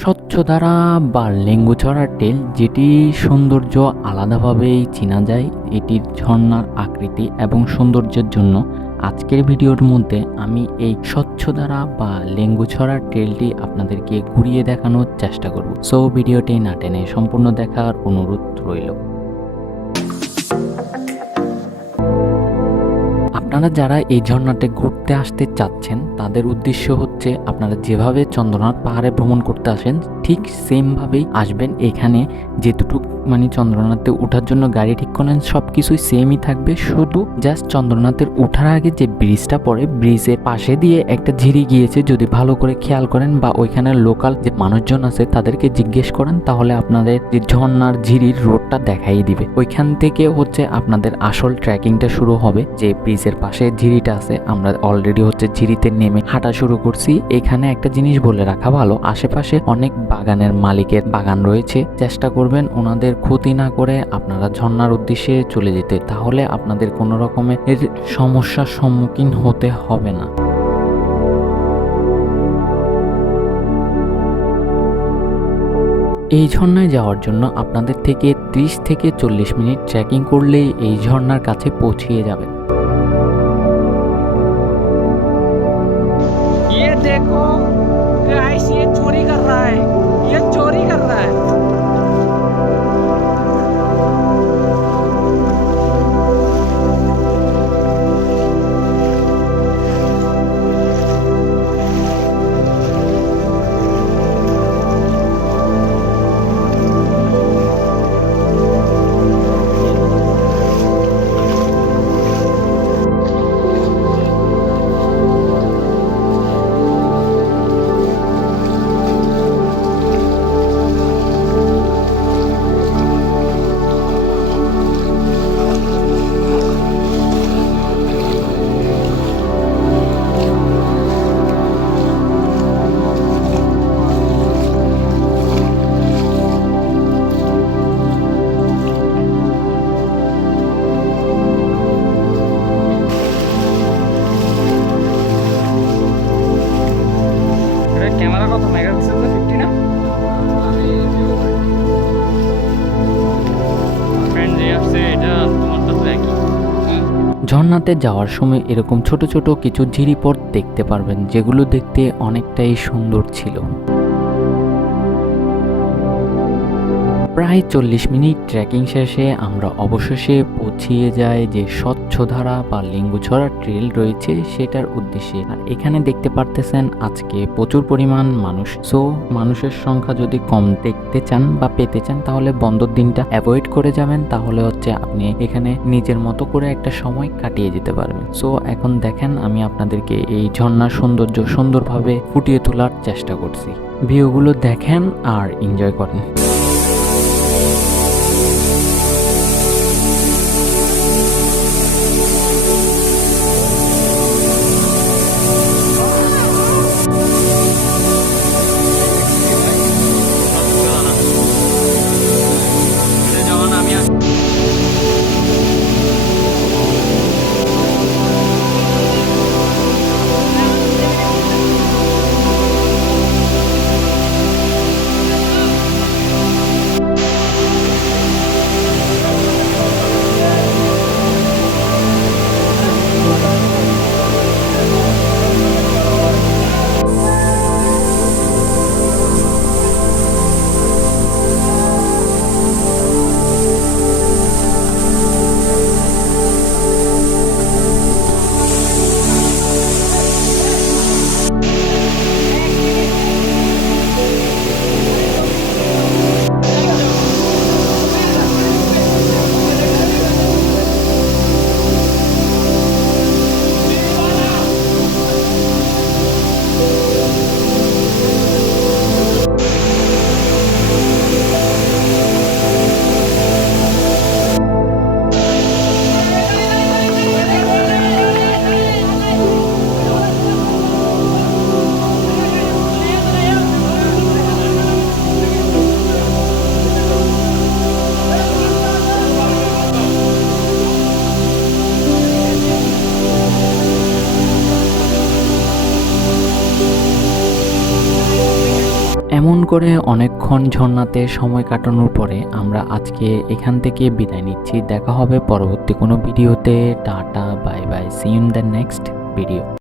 স্বচ্ছধারা বা লেঙ্গুছড়া টেল, যেটি সৌন্দর্য আলাদাভাবেই চেনা যায় এটির ঝর্ণার আকৃতি এবং সৌন্দর্যের জন্য। আজকের ভিডিওর মধ্যে আমি এই স্বচ্ছধারা বা লেঙ্গুছড়া টেলটি আপনাদেরকে ঘুরিয়ে দেখানোর চেষ্টা করব। সো ভিডিওটি না টেনে সম্পূর্ণ দেখার অনুরোধ রইল। আপনারা যারা এই ঝর্ণাতে ঘুরতে আসতে চাচ্ছেন তাদের উদ্দেশ্য হচ্ছে, আপনারা যেভাবে চন্দ্রনাথ পাহাড়ে ভ্রমণ করতে আসেন ঠিক সেমভাবেই আসবেন। এখানে যেটুকু চন্দ্রনাথে ওঠার জন্য গাড়ি ঠিক করেন সব কিছুই সেমই থাকবে, শুধু জাস্ট চন্দ্রনাথের ওঠার আগে যে ব্রিজটা পড়ে, ব্রিজের পাশে দিয়ে একটা ঝিরি গিয়েছে। যদি ভালো করে খেয়াল করেন বা ওইখানের লোকাল যে মানুষজন আছে তাদেরকে জিজ্ঞেস করেন, তাহলে আপনাদের যে ঝর্ণার ঝিরির রোডটা দেখাই দিবে। ওইখান থেকে হচ্ছে আপনাদের আসল ট্রেকিংটা শুরু হবে। যে ব্রিজের পাশে ঝিরিটা আছে, আমরা অলরেডি হচ্ছে ঝিরিতে নেমে হাঁটা শুরু করছি। এখানে একটা জিনিস বলে রাখা ভালো, আশেপাশে অনেক বাগানের মালিকের বাগান রয়েছে। চেষ্টা করবেন ওনাদের ক্ষতি না করে আপনারা ঝর্ণার উদ্দেশ্যে চলে যেতে, তাহলে আপনাদের কোনো রকমের সমস্যার সম্মুখীন হতে হবে না। এই ঝর্ণায় যাওয়ার জন্য আপনাদের থেকে 30 থেকে 40 মিনিট ট্রেকিং করলেই এই ঝর্ণার কাছে পৌঁছিয়ে যাবেন। ये देखो गाइस, ये चोरी कर रहा है, ये चोरी कर रहा है। ক্যামেরা কত মেগাপিক্সেল? 50 না? ফ্রেন্ড যে আসছে এটা তোমারটা তো একই। ঝর্ণাতে যাওয়ার সময় এরকম ছোট ছোট কিছু ঝিরিপথ দেখতে পারবেন, যেগুলো দেখতে অনেকটাই সুন্দর ছিল। প্রায় 40 মিনিট ট্রেকিং শেষে আমরা অবশেষে পৌঁছিয়ে যাই যে স্বচ্ছধারা বা লেঙ্গুছড়া ট্রেল রয়েছে সেটার উদ্দেশ্যে। আর এখানে দেখতে পারতেছেন আজকে প্রচুর পরিমাণ মানুষ। সো মানুষের সংখ্যা যদি কম দেখতে চান বা পেতে চান তাহলে বন্ধর দিনটা অ্যাভয়েড করে যাবেন, তাহলে হচ্ছে আপনি এখানে নিজের মতো করে একটা সময় কাটিয়ে যেতে পারবেন। সো এখন দেখেন আমি আপনাদেরকে এই ঝর্ণার সৌন্দর্য সুন্দরভাবে ফুটিয়ে তোলার চেষ্টা করছি। ভিউগুলো দেখেন আর এনজয় করেন। এমন করে অনেকক্ষণ ঝর্ণাতে সময় কাটানোর পরে আমরা আজকে এখান থেকে বিদায় নিচ্ছি। দেখা হবে পরবর্তী কোনো ভিডিওতে। Tata, bye bye, see you in the next video.